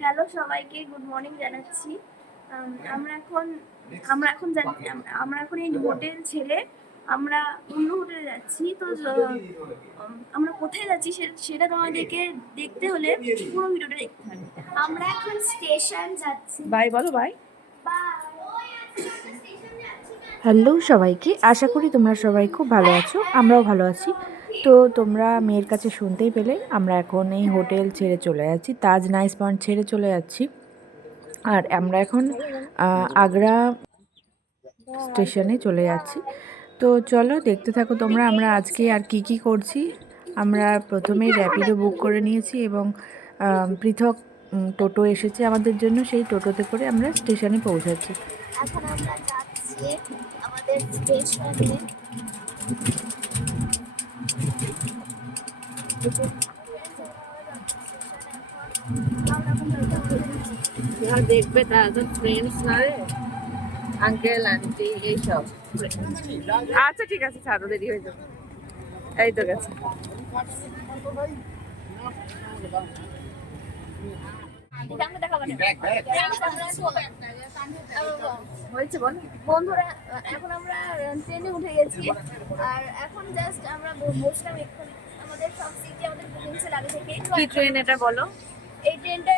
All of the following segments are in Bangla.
হ্যালো সবাইকে, গুড মর্নিং জানাচ্ছি। আমরা এখন আমরা এখন এই হোটেল ছেড়ে আমরা অন্য হোটেলে যাচ্ছি। তো আমরা কোথায় যাচ্ছি সেটা তোমাদেরকে দেখতে হলে পুরো ভিডিওটা দেখতে হবে। আমরা এখন স্টেশন যাচ্ছি। বাই বলো, বাই। হ্যালো সবাইকে, আশা করি তোমরা সবাই খুব ভালো আছো, আমরাও ভালো আছি। তো তোমরা মেয়ের কাছে শুনতেই পেলে আমরা এখন এই হোটেল ছেড়ে চলে যাচ্ছি, তাজ নাইস পয়েন্ট ছেড়ে চলে যাচ্ছি। আর আমরা এখন আগ্রা স্টেশনে চলে যাচ্ছি। তো চলো দেখতে থাকো তোমরা আমরা আজকে আর কি করছি। আমরা প্রথমেই র্যাপিডো বুক করে নিয়েছি এবং পৃথক টোটো এসেছে আমাদের জন্য, সেই টোটোতে করে আমরা স্টেশনে পৌঁছাচ্ছি। এখন আমরা যাচ্ছি আমাদের স্টেশনে। যারা দেখবে তারা তো ফ্রেন্ডস না রে, আঙ্কেল আন্টি এইসব। আচ্ছা ঠিক আছে, ছাড়ো, দেরি হয়ে যাবে। এই তো গেছে। বন্ধুরা, এখন আমরা ট্রেনে উঠে গেছি আর এখন জাস্ট আমরা বসলাম। এখন আমাদের সব সিটি আমাদের বুকিং ছিল আগে থেকে। কি ট্রেন এটা বলো? এই ট্রেনটা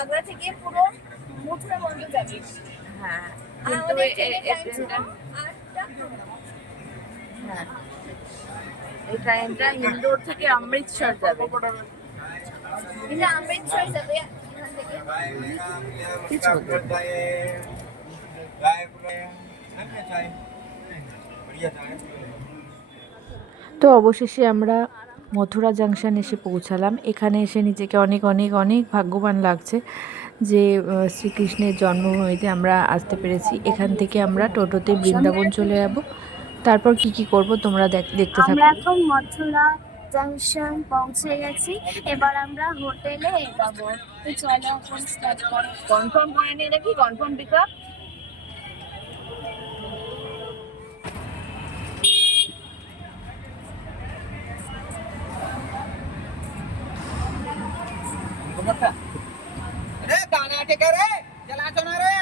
আগ্রা থেকে পুরো মথুরা পর্যন্ত যাবে। হ্যাঁ, আর কিন্তু আমাদের এই ট্রেনের টাইম ছিল ট্রেনটা, 8টা। হ্যাঁ, এই ট্রেনটা ইন্দোর থেকে অমৃতসর যাবে। এটা অমৃতসর যাবে এখান থেকে। কিছু তো অবশেষে আমরা মথুরা জাংশন এসে পৌঁছালাম। এখানে এসে নিজেকে অনেক অনেক অনেক ভাগ্যবান লাগছে যে শ্রীকৃষ্ণের জন্মভূমিতে আমরা আসতে পেরেছি। এখান থেকে আমরা টোটোতে বৃন্দাবন চলে যাব। তারপর কি করব তোমরা দেখতে থাকো। আমরা এখন মথুরা জাংশন পৌঁছে গেছি, এবার আমরা হোটেলে যাব। তো চলো এখন স্টার্ট করো। কনফার্ম করে নিয়ে নাকি কনফার্ম পিকআপ। अरे गाना टेका रे चला चो ना रे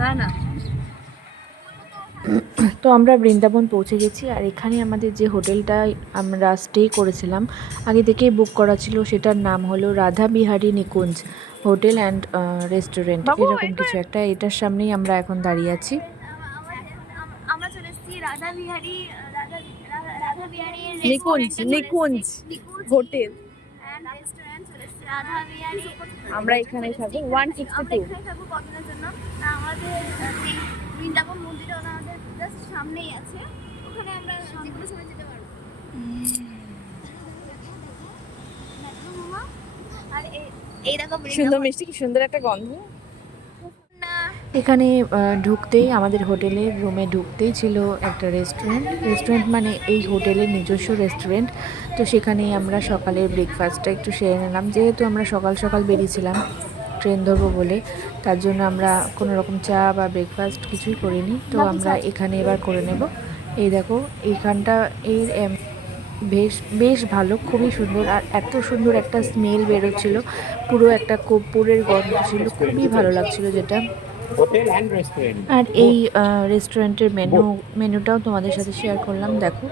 না না, তো আমরা বৃন্দাবন পৌঁছে গেছি। আর এখানে আমাদের যে হোটেলটা আমরা স্টে করেছিলাম আগে থেকেই বুক করা ছিল, সেটার নাম হলো রাধা বিহারী নিকুঞ্জ হোটেল অ্যান্ড রেস্টুরেন্ট, এরকম কিছু একটা। এটার সামনেই আমরা এখন দাঁড়িয়ে আছি। আমরা চলে এসেছি রাধা বিহারী নিকুঞ্জ হোটেল। রেস্টুরেন্ট চলে এসেছি রাধা বিহারী। আমরা এখানে থাকবো আমরা 162। এখানে থাকবো কদিনের জন্য। আমাদের এই বৃন্দাবন মন্দিরটা আমাদের জাস্ট সামনেই আছে, ওখানে আমরা যে কোনো সময় যেতে পারবো। আর এই দেখো সুন্দর মিষ্টি, কি সুন্দর একটা গন্ধ। এখানে ঢুকতেই আমাদের হোটেলের রুমে ঢুকতেই ছিল একটা রেস্টুরেন্ট মানে এই হোটেলের নিজস্ব রেস্টুরেন্ট। তো সেখানেই আমরা সকালের ব্রেকফাস্টটা একটু সেরে নিলাম, যেহেতু আমরা সকাল সকাল বেরিয়েছিলাম ট্রেন ধরবো বলে। তার জন্য আমরা কোনো রকম চা বা ব্রেকফাস্ট কিছুই করিনি। তো আমরা এখানে এবার করে নেব। এই দেখো এইখানটা এর বেশ ভালো, খুবই সুন্দর। আর এত সুন্দর একটা স্মেল বেরোচ্ছিল, পুরো একটা কর্পূরের গন্ধ ছিল, খুবই ভালো লাগছিল যেটা। होटल एंड रेस्टोरेंट আর এই রেস্টুরেন্টের মেনুটাও তোমাদের সাথে শেয়ার করলাম। দেখো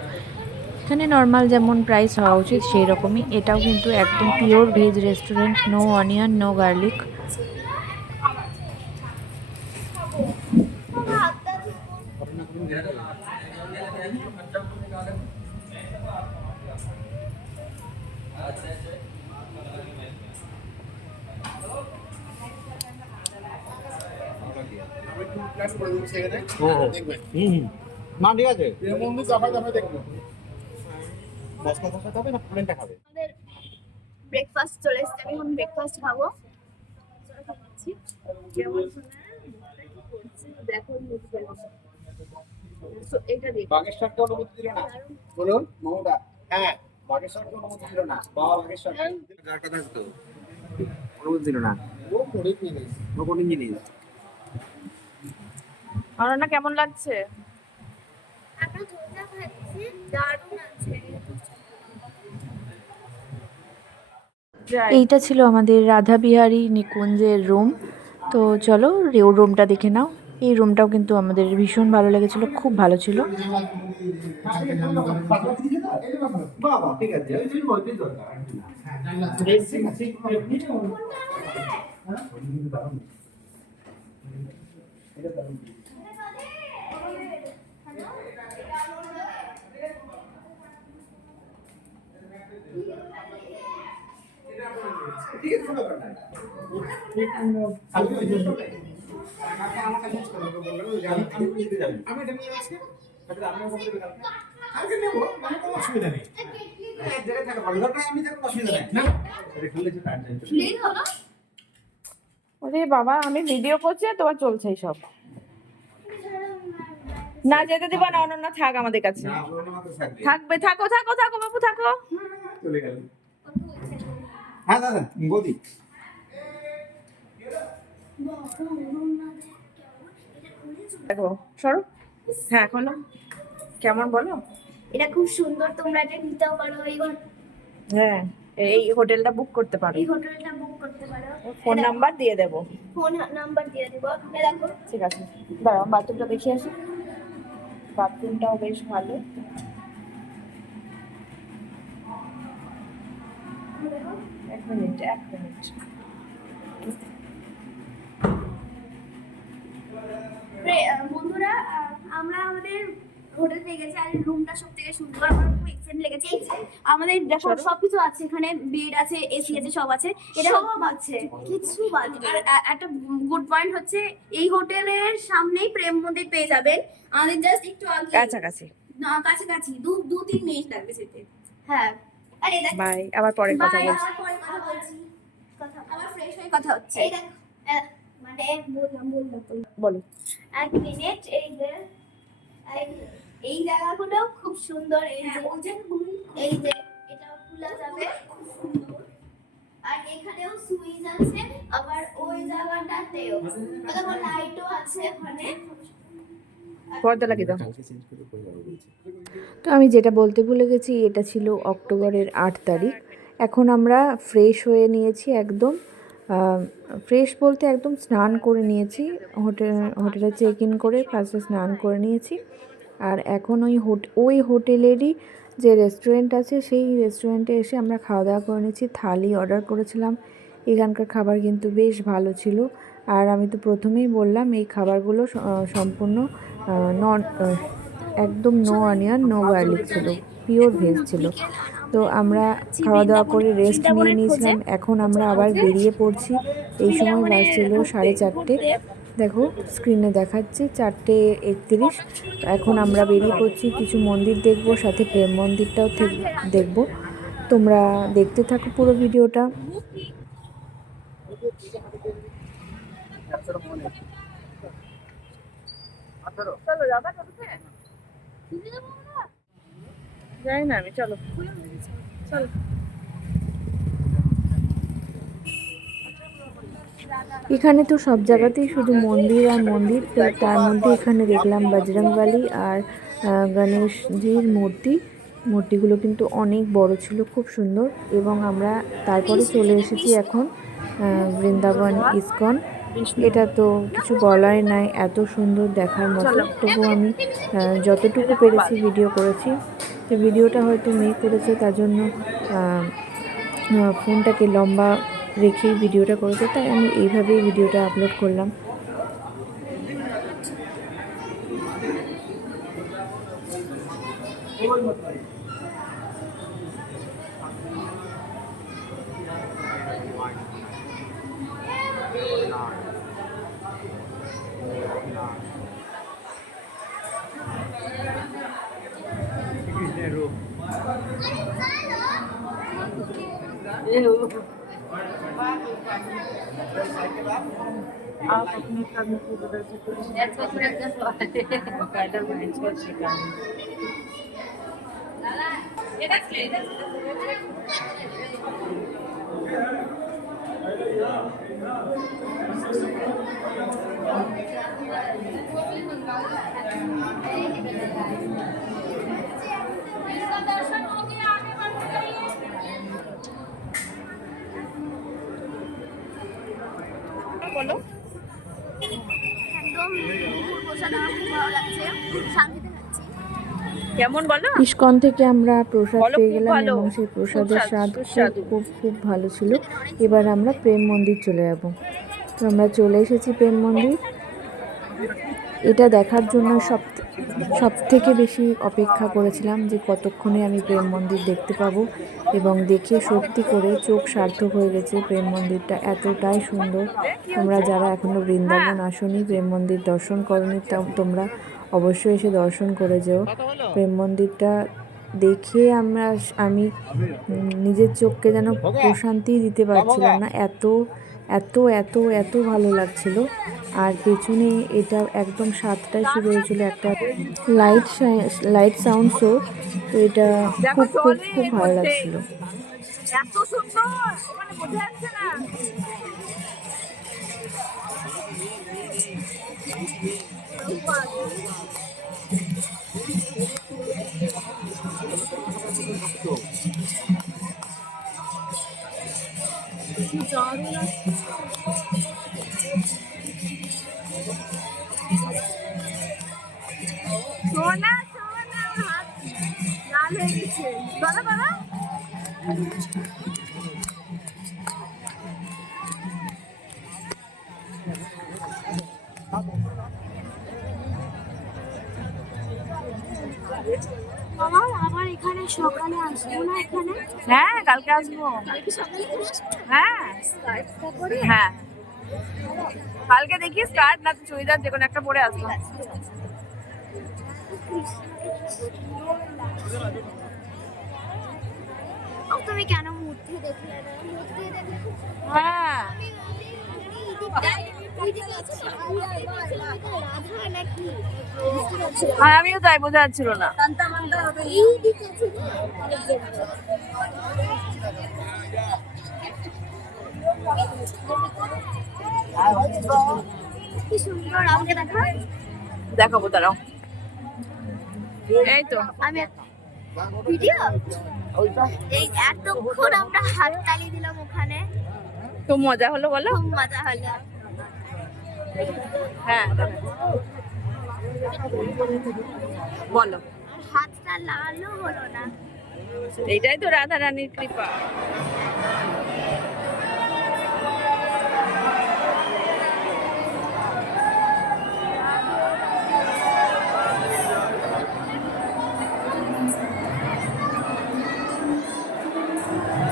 এখানে নর্মাল যেমন প্রাইস হওয়া উচিত সেই রকমই, এটাও কিন্তু একদম pure veg restaurant, no onion no garlic. না ঠিক আছে এর মধ্যে দফায় দফায় দেখবো মশলা কষাতে হবে না প্লেনটা খাবে আমাদের ব্রেকফাস্ট চলে এসেছে, আমি এখন ব্রেকফাস্ট খাবো। কেমন দেখো এটা দেখো, পাকিস্তানকে অনুমতি দিল না বলুন মমতা হ্যাঁ বাগেশ্বরকে অনুমতি দিল না, বাবা বাগেশ্বর যার কথা তো অনুমতি দিল না, ও করে জিনিস, ও কোন জিনিস। অনন্যা কেমন লাগছে? আমরা ধোসা খাচ্ছি, দারুণ আছে। যাই। এইটা ছিল আমাদের রাধাবিহারী নিকুঞ্জের রুম। তো চলো রুমটা দেখে নাও। এই রুমটাও কিন্তু আমাদের ভীষণ ভালো লেগেছিল, খুব ভালো ছিল। বাবা ঠিক আছে, ওই জন্য বলতে দরকার ঠিক আছে, কোনো ব্যাপার নাই। আমি এটা নিয়ে আসছি, তাহলে আপনি ওখান থেকে যাবেন। আমি নেব, মানে কোনো অসুবিধা নেই। এক জায়গায় থাকা ভালো, দরকার আমি থাকলে অসুবিধা নেই। না, এটা খুলে যে টাইম টাইম। প্লেন হলো ওরে বাবা, আমি ভিডিও করছি আর তোমার চলছে সব। না যেতে দিবা না, অনন্যা থাক আমাদের কাছে। না, পুরোনো মাত্র থাকবে। থাকবে, থাকো থাকো থাকো বাবু থাকো। চলে গেল। হ্যাঁ দাদা, বৌদি। দেখো সরো। হ্যাঁ খোলো। কেমন বলো? এটা খুব সুন্দর, তোমরা এটা নিতেও পারো। হ্যাঁ, এই হোটেলটা বুক করতে পারো। এই হোটেলটা বুক করতে পারো। ফোন নাম্বার দিয়ে দেবো। ফোন নাম্বার দিয়ে দিব। এই দেখো, ঠিক আছে, দাঁড়াও বাথরুমটা দেখিয়ে আসি। বাথরুমটাও বেশ ভালো। দেখো। এক মিনিট এক মিনিট। বন্ধুরা, আমরা আমাদের হোটেল পেয়ে গেছি, আর রুমটা সব থেকে সুন্দর, আমার খুব এক্সাইটেড লেগেছে। আমাদের দেখো সবকিছু আছে এখানে, বেড আছে, এসি আছে, সব আছে। এটা সব আছে, কিছু বাদ নেই। আর একটা গুড পয়েন্ট হচ্ছে এই হোটেলের সামনেই প্রেম মন্দির পেয়ে যাবেন। আমাদের জাস্ট একটু আগে, কাছাকাছি। না কাছাকাছি, 2-3 মিনিট লাগবে যেতে। হ্যাঁ, আরে দেখ, বাই, আবার পরে কথা বাই, বলছি। আবার পরে কথা বলছি। আবার ফ্রেশ হয়ে কথা হচ্ছে। এই দেখো, মানে বললাম। বলো। এক মিনিট, এই জায়গাগুলো খুব সুন্দর। এই যে এটা খোলা যাবে, খুব সুন্দর। আর এখানেও সুইচ আছে, আবার ওই জায়গাটাতেও দেখো লাইটও আছে ওখানে। পর্দা লাগিয়ে দাও। তো আমি যেটা বলতে ভুলে গেছি, এটা ছিল অক্টোবরের 8 তারিখ। এখন আমরা ফ্রেশ হয়ে নিয়েছি একদম। ফ্রেশ বলতে একদম স্নান করে নিয়েছি। হোটেলে চেক ইন করে ফার্স্টে স্নান করে নিয়েছি। আর এখন ওই হোটেলেরই যে রেস্টুরেন্ট আছে, সেই রেস্টুরেন্টে এসে আমরা খাওয়া দাওয়া করে নিয়েছি। থালি অর্ডার করেছিলাম। এখানকার খাবার কিন্তু বেশ ভালো ছিল। আর আমি তো প্রথমেই বললাম, এই খাবারগুলো সম্পূর্ণ একদম নো অনিয়ন নো গার্লিক ছিল, পিওর ভেজ ছিল। তো আমরা খাওয়া দাওয়া করে রেস্ট নিয়ে নিয়েছিলাম। এখন আমরা আবার বেরিয়ে পড়ছি। এই সময় বাজছিল 4:30। দেখো স্ক্রিনে দেখাচ্ছে 4:31। এখন আমরা বেরিয়ে পড়ছি, কিছু মন্দির দেখব, সাথে প্রেম মন্দিরটাও দেখব। তোমরা দেখতে থাকো পুরো ভিডিওটা। চলো যাবা টোটোতে? যাই না আমি, চলো চলো। এখানে তো সব জায়গাতেই শুধু মন্দির আর মন্দির। তো তার মধ্যে এখানে দেখলাম বজরংবলী আর গণেশজির মূর্তিগুলো কিন্তু অনেক বড় ছিল, খুব সুন্দর। এবং আমরা তারপরে চলে এসেছি এখন বৃন্দাবন ইস্কন। এটা তো কিছু বলার নাই, এত সুন্দর দেখার মতো। তবু আমি যতটুকু পেরেছি ভিডিও করেছি। তো ভিডিওটা হয়তো মেয়ে করেছে, তার জন্য ফোনটাকে লম্বা রেখেই ভিডিওটা করেছে, তাই আমি এইভাবেই ভিডিওটা আপলোড করলাম। आप अपने कर्म को बदल सकते हैं। বলো একদম প্রসাদ আমার খুব ভালো লাগছে, শান্তিতে খাচ্ছি। কেমন বলো? ইস্কন থেকে আমরা প্রসাদ বলো, পেয়ে খুব গেলাম ভালো। এবং সেই প্রসাদের খুব স্বাদ সুস্বাদু। খুব খুব খুব ভালো ছিল। এবার আমরা প্রেম মন্দির চলে যাব। তো আমরা চলে এসেছি প্রেম মন্দির। এটা দেখার জন্য সব থেকে বেশি অপেক্ষা করেছিলাম যে কতক্ষণে আমি প্রেম মন্দির দেখতে পাবো, এবং দেখে সত্যি করে চোখ সার্থক হয়ে গেছে। প্রেম মন্দিরটা এতটাই সুন্দর। তোমরা যারা এখনও বৃন্দাবন আসোনি, প্রেম মন্দির দর্শন করনি, তোমরা অবশ্যই এসে দর্শন করে যেও। প্রেম মন্দিরটা দেখে আমি নিজের চোখকে যেন প্রশান্তি দিতে পারছিলাম না, এত এত এত এত ভালো লাগছিল। আর পেছনে এটা একদম 7টায় শুরু হয়েছিল একটা লাইট সাউন্ড শো। তো এটা দেখো খুব খুব জলে খুব ভালো মধ্যে লাগছিল। এত সুন্দর, ওখানে বোঝা যাচ্ছে না। সোনা সোনা, হাত লাল হয়ে গেছে। দাঁড়া দাঁড়া। বাবা আবার এখানে সকালে আসবো না এখানে? হ্যাঁ, কালকে আসবো। কালকে সকালে করে আসবো? হ্যাঁ হ্যাঁ, কালকে দেখি স্কার্ট না তো চুড়িদার যে কোনো একটা পরে আসবো। তুমি কেন মূর্তি দেখলে না? মূর্তি দেখলে হ্যাঁ, রাধা নাকি? আর আমিও তাই, বোঝা যাচ্ছিল না। এই দিকে আছে কি সুন্দর, আমাকে দেখা। দেখাবো দাঁড়াও। এই তো আমি ভিডিও এই এতক্ষণ আমরা হাত তালি দিলাম ওখানে, খুব মজা হলো, বলো। খুব মজা হলো। হ্যাঁ বলো। আর হাতটা লালও হলো না। এইটাই তো রাধা রানীর কৃপা।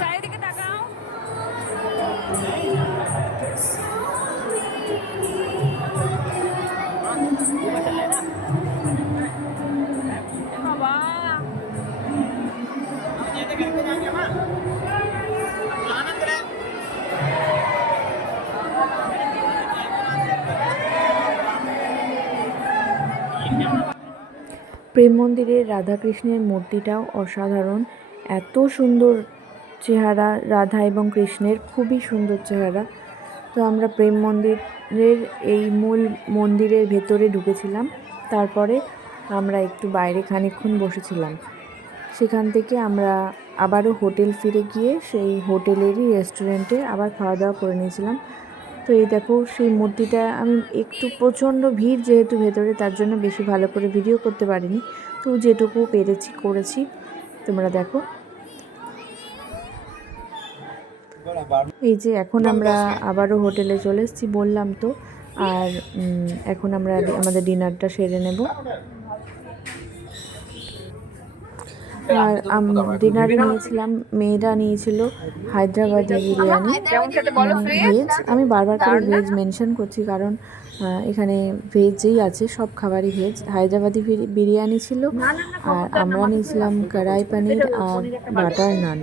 চারিদিকে তাকাও। বাবা, প্রেম মন্দিরের রাধাকৃষ্ণের মূর্তিটাও অসাধারণ। এত সুন্দর চেহারা রাধা এবং কৃষ্ণের, খুবই সুন্দর চেহারা। তো আমরা প্রেম মন্দিরের এই মূল মন্দিরের ভেতরে ঢুকেছিলাম। তারপরে আমরা একটু বাইরে খানিকক্ষণ বসেছিলাম। সেখান থেকে আমরা আবারও হোটেল ফিরে গিয়ে সেই হোটেলেরই রেস্টুরেন্টে আবার খাওয়া দাওয়া করে নিয়েছিলাম। তো এই দেখো সেই মূর্তিটা, আমি একটু প্রচণ্ড ভিড় যেহেতু ভেতরে, তার জন্য বেশি ভালো করে ভিডিও করতে পারিনি। তো যেটুকু পেরেছি করেছি, তোমরা দেখো। এই যে এখন আমরা আবারও হোটেলে চলে এসেছি, বললাম তো। আর এখন আমরা আমাদের ডিনারটা সেরে নেব। আর ডিনারে নিয়েছিলাম, মেয়েরা নিয়েছিল হায়দ্রাবাদি বিরিয়ানি ভেজ। আমি বারবার করে ভেজ মেনশন করছি কারণ এখানে ভেজই আছে, সব খাবারই ভেজ। হায়দ্রাবাদি বিরিয়ানি ছিল, আর আমরা নিয়েছিলাম কড়াই পনির আর বাটার নান।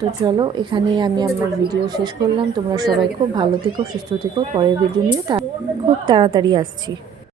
তো চলো, এখানেই আমি আমার ভিডিও শেষ করলাম। তোমরা সবাই খুব ভালো থেকো, সুস্থ থেকো। পরের ভিডিও নিয়ে খুব তাড়াতাড়ি আসছি।